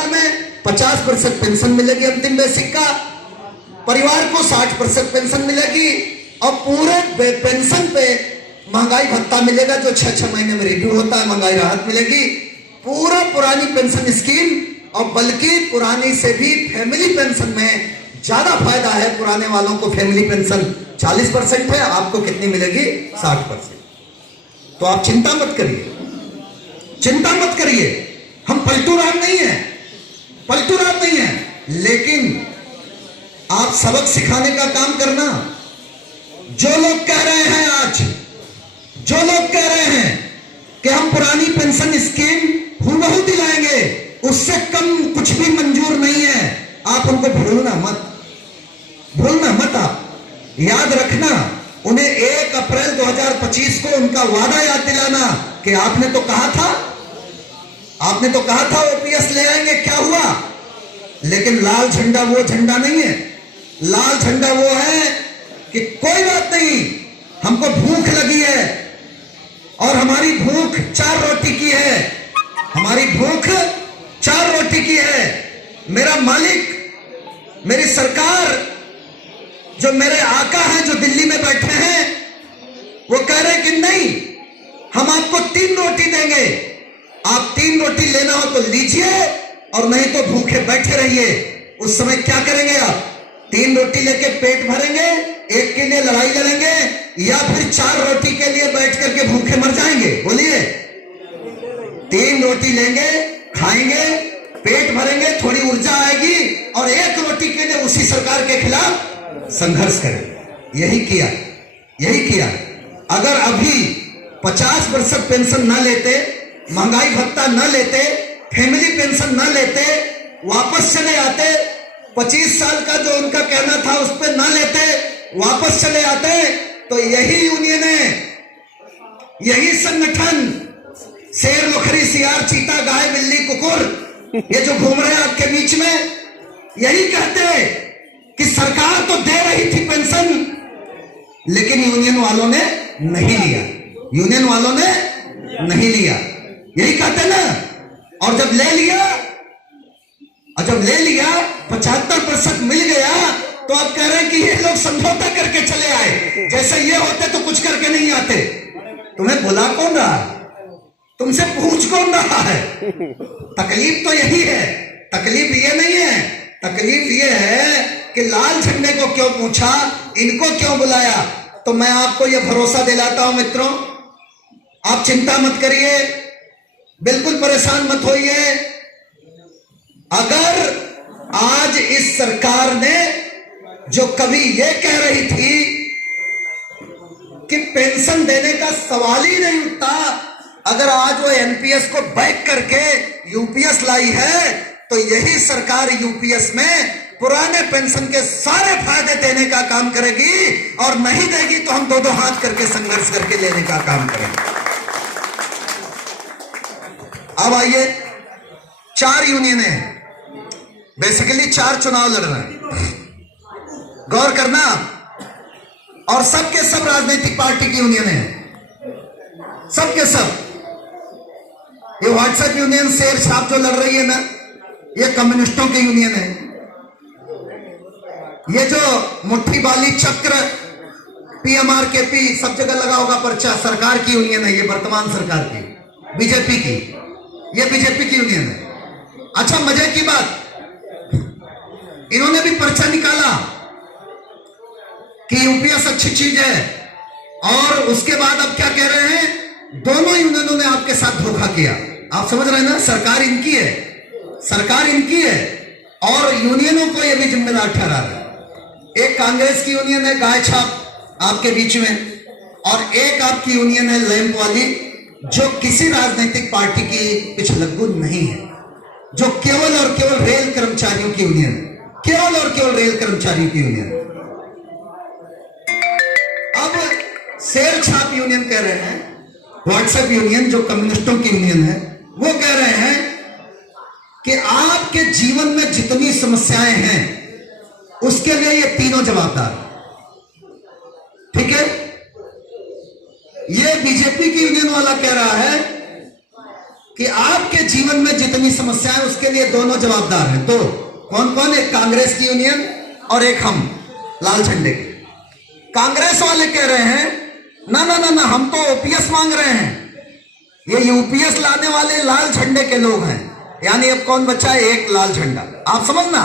साल में 50% पेंशन मिलेगी अंतिम बेसिक का, परिवार को 60% पेंशन मिलेगी और पूरे पेंशन पे महंगाई भत्ता मिलेगा जो 6-6 महीने में रिव्यू होता है, महंगाई राहत मिलेगी। पूरा पुरानी पेंशन स्कीम और बल्कि पुरानी से भी फैमिली पेंशन में ज्यादा फायदा है। पुराने वालों को फैमिली पेंशन 40% है, आपको कितनी मिलेगी? 60%। तो आप चिंता मत करिए, चिंता मत करिए, हम पलटू राम नहीं है, पलटू राम नहीं है, लेकिन आप सबक सिखाने का काम करना। जो लोग कह रहे हैं आज, जो लोग कह रहे हैं कि हम पुरानी पेंशन स्कीम हूबहू दिलाएंगे, उससे कम कुछ भी मंजूर नहीं है, आप उनको भूलना मत, भूलना मत। आप याद रखना, उन्हें 1 अप्रैल 2025 को उनका वादा याद दिलाना कि आपने तो कहा था, आपने तो कहा था ओपीएस ले आएंगे, क्या हुआ? लेकिन लाल झंडा वो झंडा नहीं है। लाल झंडा वो है कि कोई बात नहीं, हमको भूख लगी है और हमारी भूख 4 रोटी की है, हमारी भूख 4 रोटी की है। मेरा मालिक, मेरी सरकार, जो मेरे आका हैं जो दिल्ली में बैठे हैं, वो कह रहे कि नहीं, हम आपको 3 रोटी देंगे, आप 3 रोटी लेना हो तो लीजिए और नहीं तो भूखे बैठे रहिए। उस समय क्या करेंगे आप? 3 रोटी लेके पेट भरेंगे, एक के लिए लड़ाई लड़ेंगे, या फिर 4 रोटी के लिए बैठ करके भूखे मर जाएंगे? बोलिए। 3 रोटी लेंगे, खाएंगे, पेट भरेंगे, थोड़ी ऊर्जा आएगी और 1 रोटी के लिए उसी सरकार के खिलाफ संघर्ष करेंगे। यही किया, यही किया। अगर अभी 50% पेंशन ना लेते, महंगाई भत्ता ना लेते, फैमिली पेंशन ना लेते, वापस चले आते, 25 साल का जो उनका कहना था उस पर ना लेते, वापस चले आते, तो यही यूनियन है, यही संगठन, शेर, लोखरी, सियार, चीता, गाय, बिल्ली, कुकुर, ये जो घूम रहे हैं आपके बीच में, यही कहते कि सरकार तो दे रही थी पेंशन, लेकिन यूनियन वालों ने नहीं लिया, यूनियन वालों ने नहीं लिया, यही कहते ना। और जब ले लिया, और जब ले लिया 75% मिल गया, तो आप कह रहे हैं कि ये लोग समझौता करके चले आए, जैसे ये होते तो कुछ करके नहीं आते। तुम्हें बुला कौन रहा है? तुमसे पूछ कौन रहा है? तकलीफ तो यही है, तकलीफ ये नहीं है, तकलीफ ये है कि लाल झंडे को क्यों पूछा, इनको क्यों बुलाया। तो मैं आपको यह भरोसा दिलाता हूं मित्रों, आप चिंता मत करिए, बिल्कुल परेशान मत होइए। अगर आज इस सरकार ने जो कभी यह कह रही थी कि पेंशन देने का सवाल ही नहीं उठता, अगर आज वो एनपीएस को बैक करके यूपीएस लाई है, तो यही सरकार यूपीएस में पुराने पेंशन के सारे फायदे देने का काम करेगी, और नहीं देगी तो हम 2-2 हाथ करके संघर्ष करके लेने का काम करेंगे। अब आइए, 4 यूनियन है, बेसिकली 4 चुनाव लड़ रहे हैं, गौर करना, और सबके सब राजनीतिक पार्टी की यूनियन है, सबके सब। ये व्हाट्सएप यूनियन शेर छाप जो लड़ रही है ना, ये कम्युनिस्टों की यूनियन है। ये जो मुट्ठी बाली चक्र, पीएमआरकेपी, सब जगह लगा होगा पर्चा, सरकार की यूनियन है, ये वर्तमान सरकार की, बीजेपी की, ये बीजेपी की यूनियन है। अच्छा, मजे की बात, इन्होंने भी पर्चा निकाला कि यूपीएस अच्छी चीज है, और उसके बाद अब क्या कह रहे हैं, दोनों यूनियनों ने आपके साथ धोखा किया। आप समझ रहे हैं ना, सरकार इनकी है, सरकार इनकी है, और यूनियनों को यह भी जिम्मेदार ठहरा है। एक कांग्रेस की यूनियन है गाय छाप आपके बीच में, और एक आपकी यूनियन है लैंप वाली, जो किसी राजनीतिक पार्टी की पिछलग्गू नहीं है, जो केवल और केवल रेल कर्मचारियों की यूनियन है, केवल और केवल रेल कर्मचारियों की यूनियन। अब शेर छाप यूनियन कह रहे हैं, व्हाट्सएप यूनियन जो कम्युनिस्टों की यूनियन है, वो कह रहे हैं कि आपके जीवन में जितनी समस्याएं हैं उसके लिए ये तीनों जवाबदार। ठीक है, ये बीजेपी की यूनियन वाला कह रहा है कि आपके जीवन में जितनी समस्याएं उसके लिए दोनों जवाबदार हैं। तो कौन कौन? एक कांग्रेस की यूनियन और एक हम लाल झंडे की। कांग्रेस वाले कह रहे हैं ना ना ना ना, हम तो ओपीएस मांग रहे हैं, ये यूपीएस लाने वाले लाल झंडे के लोग हैं। यानी अब कौन बचा है? एक लाल झंडा। आप समझना,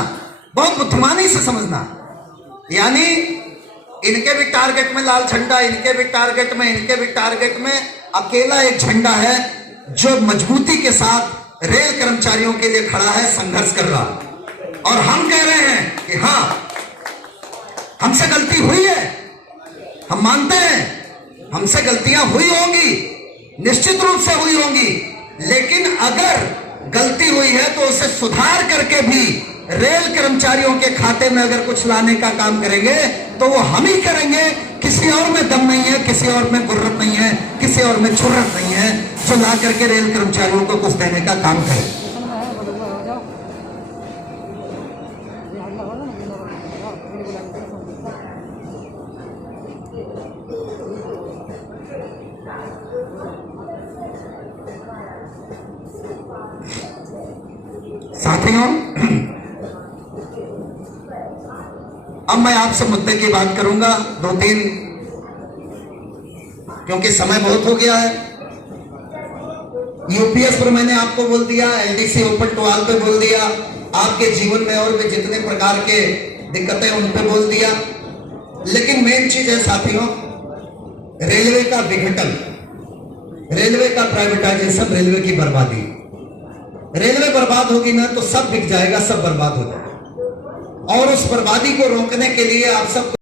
बहुत बुद्धिमानी से समझना। यानी इनके भी टारगेट में लाल झंडा, इनके भी टारगेट में, इनके भी टारगेट में अकेला एक झंडा है जो मजबूती के साथ रेल कर्मचारियों के लिए खड़ा है, संघर्ष कर रहा। और हम कह रहे हैं कि हां, हमसे गलती हुई है, हम मानते हैं हमसे गलतियां हुई होंगी, निश्चित रूप से हुई होंगी, लेकिन अगर गलती हुई है तो उसे सुधार करके भी रेल कर्मचारियों के खाते में अगर कुछ लाने का काम करेंगे तो वो हम ही करेंगे। किसी और में दम नहीं है, किसी और में गुर्रत नहीं है, किसी और में जुर्रत नहीं है जो ला करके रेल कर्मचारियों को कुछ देने का काम करे। साथियों, अब मैं आपसे मुद्दे की बात करूंगा, दो तीन, क्योंकि समय बहुत हो गया है। यूपीएस पर मैंने आपको बोल दिया, एलडीसी ओपन टू ऑल पे बोल दिया, आपके जीवन में और भी जितने प्रकार के दिक्कतें उन पे बोल दिया। लेकिन मेन चीज है साथियों, रेलवे का विघटन, रेलवे का प्राइवेटाइजेशन, रेलवे की बर्बादी। रेलवे बर्बाद होगी ना तो सब बिक जाएगा, सब बर्बाद हो जाएगा। और उस बर्बादी को रोकने के लिए आप सब